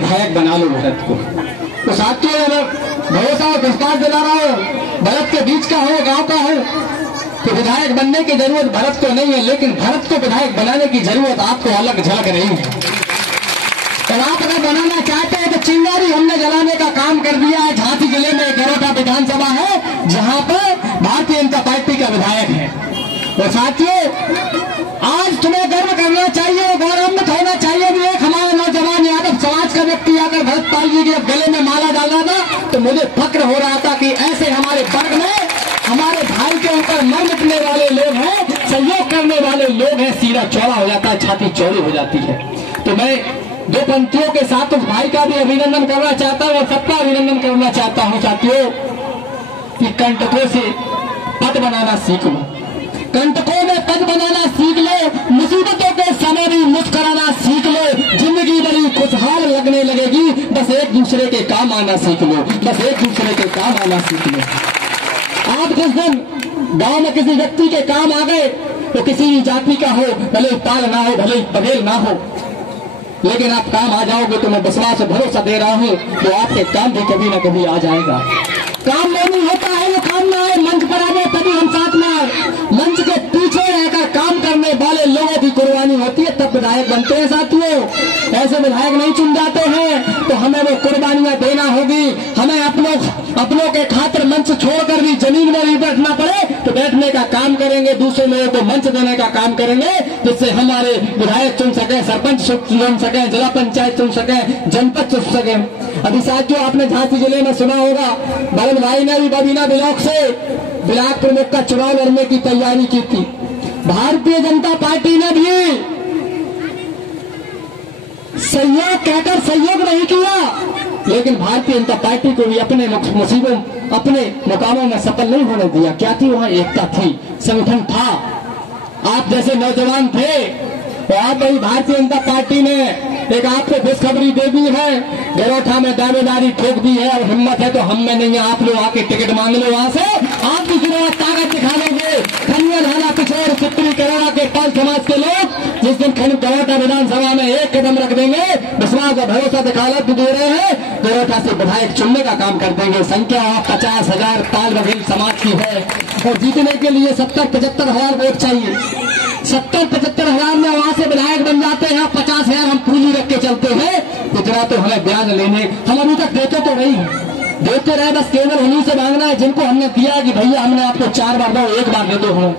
विधायक बना लो भरत को। तो साथियों, भरोसा और विश्वास दिला रहा हो, भरत के बीच का हो, गांव का हो, तो विधायक बनने की जरूरत भरत को नहीं है, लेकिन भरत को विधायक बनाने की जरूरत आपको अलग झलक रही है। और आप अगर बनाना चाहते हैं तो चिंगारी हमने जलाने का काम कर दिया है। झांसी जिले में गरोठा विधानसभा है जहां पर भारतीय जनता पार्टी का विधायक है। और साथियों, आज तुम्हें गर्व करना चाहिए, गौरवान्वित होना चाहिए कि एक हमारा नौजवान यादव समाज का व्यक्ति आकर भरतपाल जी के गले में माला डाल रहा था तो मुझे फक्र हो रहा था कि ऐसे हमारे वर्ग में हमारे भाई के ऊपर मर मिटने वाले लोग हैं, सहयोग करने वाले लोग हैं। सीना चौड़ा हो जाता है, छाती चौड़ी हो जाती है। तो मैं दो पंक्तियों के साथ उस भाई का भी अभिनंदन करना चाहता हूं और सबका अभिनंदन करना चाहता हूं साथियों कि कंटकों से पद बनाना सीख लो, कंटकों में पद बनाना सीख लो, मुसीबतों के समय भी मुस्कुराना सीख लो, जिंदगी बड़ी खुशहाल लगने लगेगी। बस एक दूसरे के काम आना सीख लो, बस एक दूसरे के काम आना सीख लो। आप जिस दिन गांव में किसी व्यक्ति के काम आ गए, तो किसी भी जाति का हो, भले पाल ना हो, भले बघेल ना हो, लेकिन आप काम आ जाओगे तो मैं विश्वास और भरोसा दे रहा हूं तो आपके काम भी कभी ना कभी आ जाएगा। काम नहीं होता है, वो काम ना आए, मंच पर आवे तभी हम साथ में आए। मंच के पीछे रहकर काम करने वाले लोगों की कुर्बानी होती है तब विधायक बनते हैं साथियों। ऐसे विधायक नहीं चुन जाते हैं, तो हमें वो कुर्बानियां देना होगी। हमें अपनों के खातिर मंच छोड़कर भी जमीन में भी बैठना पड़े तो बैठने का काम करेंगे, दूसरे लोगों को मंच देने का काम करेंगे, जिससे हमारे विधायक चुन सके, सरपंच चुन सके, जिला पंचायत चुन सके, जनपद चुन सके। अभी साथियों, आपने झांसी जिले में सुना होगा, बरन भाई ने भी बबीना ब्लॉक से ब्लॉक प्रमुख का चुनाव लड़ने की तैयारी की थी। भारतीय जनता पार्टी ने भी सहयोग कहकर सहयोग नहीं किया, लेकिन भारतीय जनता पार्टी को भी अपने मुसीबों, अपने मुकामों में सफल नहीं होने दिया। क्या थी वहां? एकता थी, संगठन था। आप जैसे नौजवान थे तो आप भाई भारतीय जनता पार्टी ने एक आपको खुशखबरी दे दी है, गरोठा में दावेदारी ठोक दी है। और हिम्मत है तो हम में नहीं है, आप लोग आके टिकट मांग लो वहां से, आप भी चुनाव ताकत दिखा लोगे। खनिया धाना पिछोड़ चित्तरी करोड़ा के 5 समाज के लोग जिस दिन गरोठा विधानसभा में एक कदम रख देंगे, विश्वास और भरोसा दिखालत दे रहे हैं, गरोठा से विधायक चुनने का काम कर देंगे। संख्या 50,000 ताल बघेल समाज की है और जीतने के लिए 70-75 हजार वोट चाहिए। 70-75 हजार में वहां से विधायक बन जाते हैं। 50,000 हम पूंजी रख के चलते हैं, इतना तो हमें ब्याज लेने, हम अभी तक देते तो नहीं, देते रहे, बस केवल उन्हीं से मांगना है जिनको हमने दिया कि भैया हमने आपको 4 बार दो, 1 बार दे दो, हम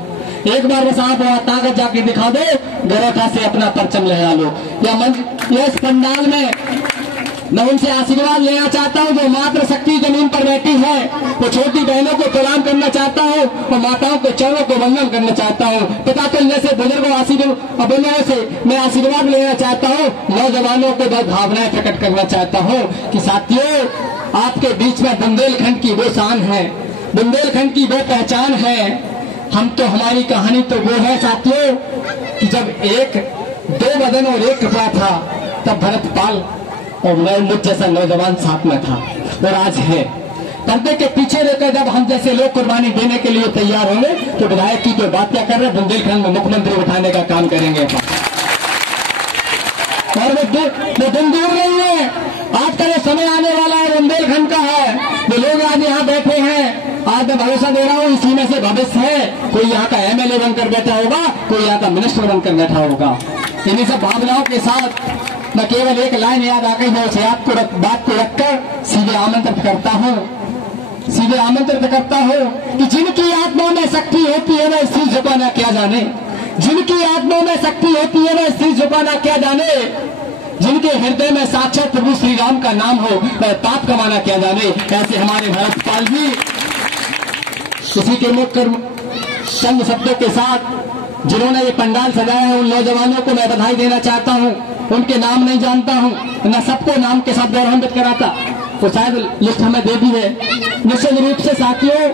एक बार बस आप वहां ताकत जाके दिखा दो, गरोठा से अपना परचम लगा लो। या इस पंडाल में मैं उनसे आशीर्वाद लेना चाहता हूं जो मातृ शक्ति जमीन पर बैठी है, वो छोटी बहनों को प्रणाम करना चाहता हूं और माताओं के चरणों को वंदन करना चाहता हूं। पिता तो जैसे बुजुर्गों से मैं आशीर्वाद लेना चाहता हूं, नौजवानों को बहुत भावनाएं प्रकट करना चाहता हूं कि साथियों, आपके बीच में बुंदेलखंड की वो शान है, बुंदेलखंड की वो पहचान है। हम तो, हमारी कहानी तो वो है साथियों कि जब 2 बदन और 1 कपड़ा था तब भरतपाल और मैं मुझ जैसा नौजवान साथ में था और आज है। पर्दे के पीछे रहकर जब हम जैसे लोग कुर्बानी देने के लिए तैयार होंगे तो विधायक की जो बात क्या कर रहे हैं, बुंदेलखंड में मुख्यमंत्री उठाने का काम करेंगे। और वो दिन दूर नहीं है, आज का जो समय आने वाला है बुंदेलखंड का है। जो लोग आज यहाँ बैठे हैं, आज मैं भरोसा दे रहा हूँ इसी में से भविष्य है। कोई यहाँ का MLA बनकर बैठा होगा, कोई यहाँ का मिनिस्टर बनकर बैठा होगा। इन्हीं सब भावनाओं के साथ मैं केवल एक लाइन याद आ गई, मैं उसे आपको बात को रखकर सीधे आमंत्रित करता हूँ कि जिनकी आत्मा में शक्ति होती है वह सिर झुकाना क्या जाने, जिनकी आत्मा में शक्ति होती है वह सिर झुकाना क्या जाने, जिनके हृदय में साक्षात प्रभु श्री राम का नाम हो वह पाप कमाना क्या जाने। ऐसे हमारे भरतपाल जी किसी के मुख्य चंद शब्दों के साथ जिन्होंने ये पंडाल सजाया है, उन नौजवानों को मैं बधाई देना चाहता हूँ। उनके नाम नहीं जानता हूँ, न सबको नाम के साथ गौरवान्वित कराता, तो शायद लिस्ट हमें दे दी है। निश्चित रूप से साथियों,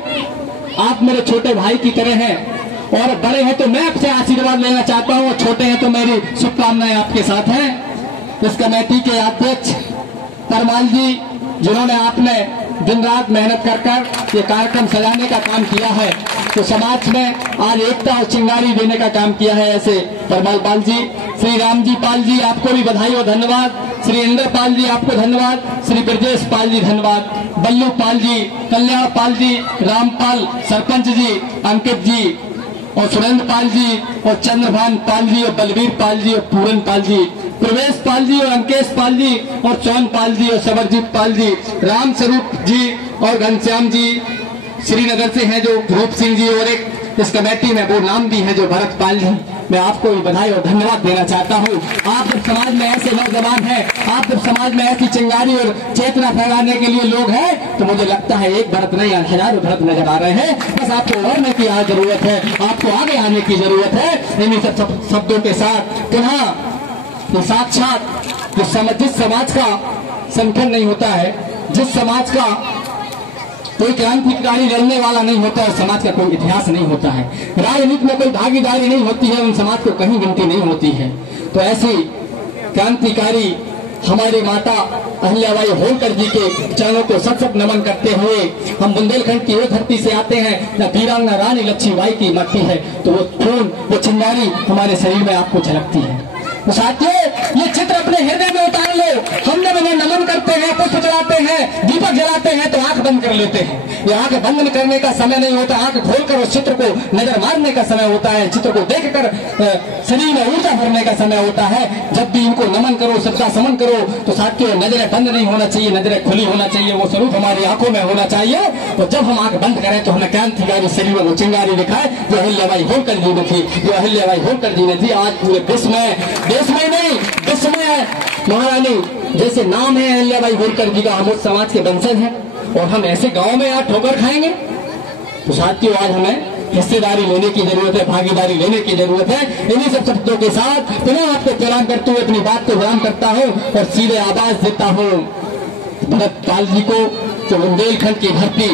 आप मेरे छोटे भाई की तरह हैं और बड़े हैं तो मैं आपसे आशीर्वाद लेना चाहता हूँ और छोटे हैं तो मेरी शुभकामनाएं आपके साथ हैं। इस कमेटी के अध्यक्ष परमाल जी, जिन्होंने आपने दिन रात मेहनत कर ये कार्यक्रम सजाने का काम किया है, तो समाज में आज एकता और चिंगारी देने का काम किया है, ऐसे परमाल पाल जी, श्री राम जी पाल जी, आपको भी बधाई और धन्यवाद। श्री इंद्र पाल जी आपको धन्यवाद, श्री ब्रजेश पाल जी धन्यवाद, बल्लू पाल जी, कल्याण पाल जी, रामपाल सरपंच जी, अंकित जी और सुरेंद्र पाल जी और चंद्रभान पाल जी और बलवीर पाल जी और पूरन पाल जी, प्रवेश पाल जी और अंकेश पाल जी और चौन पाल जी और सबरजीत पाल जी, राम स्वरूप जी और घनश्याम जी श्रीनगर से हैं जो रूप सिंह जी, और एक इस कमेटी में वो नाम भी है जो भरत पाल जी। मैं आपको भी बधाई और धन्यवाद देना चाहता हूँ। आप जब समाज में ऐसे नौजवान हैं, आप जब समाज में ऐसी चिंगारी और चेतना फैलाने के लिए लोग हैं, तो मुझे लगता है एक भरत नहीं हजारों भरत नजर आ रहे हैं। बस आपको उभरने की जरूरत है, आपको आगे आने की जरूरत है। इन्हीं सब शब्दों के साथ पुनः तो साक्षात जिस समाज का संगठन नहीं होता है, जिस समाज का कोई क्रांतिकारी लड़ने वाला नहीं होता है, समाज का कोई इतिहास नहीं होता है, राजनीति में कोई भागीदारी नहीं होती है, उन समाज को कहीं गिनती नहीं होती है। तो ऐसी क्रांतिकारी हमारी माता अहिल्याबाई होलकर जी के चरणों को सत नमन करते हुए हम बुंदेलखंड की वो धरती से आते हैं जहाँ वीरांगना रानी लक्ष्मीबाई की मरती है, तो वो खून, वो चिंगारी हमारे शरीर में आपको झलकती है। तो साथियों, ये चित्र अपने हृदय में उतार लो। हम जब इन्हें नमन करते हैं, पुष्प चढ़ाते हैं, दीपक जलाते हैं, तो आंख बंद कर लेते हैं। ये आंख बंद करने का समय नहीं होता, आंख खोलकर उस चित्र को नजर मारने का समय होता है, चित्र को देखकर शरीर में ऊर्जा भरने का समय होता है। जब भी इनको नमन करो, श्रद्धा समन करो, तो साथियों नजरें बंद नहीं होना चाहिए, नजरें खुली होना चाहिए, वो स्वरूप हमारी आंखों में होना चाहिए। और जब हम आंख बंद करें तो हमें क्रांतिकारी शरीर में वो चिंगारी दिखाए जो अहिल्याबाई होलकर जी ने थी, जो अहिल्याबाई होलकर जी ने थी। आज पूरे विश्व में नहीं, विश्व में है महारानी जैसे नाम है अहिल्याबाई होलकर जी का। हम उस समाज के वंशज हैं और हम ऐसे गांव में यहाँ ठोकर खाएंगे। तो साथियों, आज हमें हिस्सेदारी लेने की जरूरत है, भागीदारी लेने की जरूरत है। इन्हीं सब शब्दों के साथ पुनः आपको प्रणाम करते हुए अपनी बात को विराम करता हूँ और सीधे आवाज देता हूँ भरत पाल जी को, जो बुंदेलखंड की धरती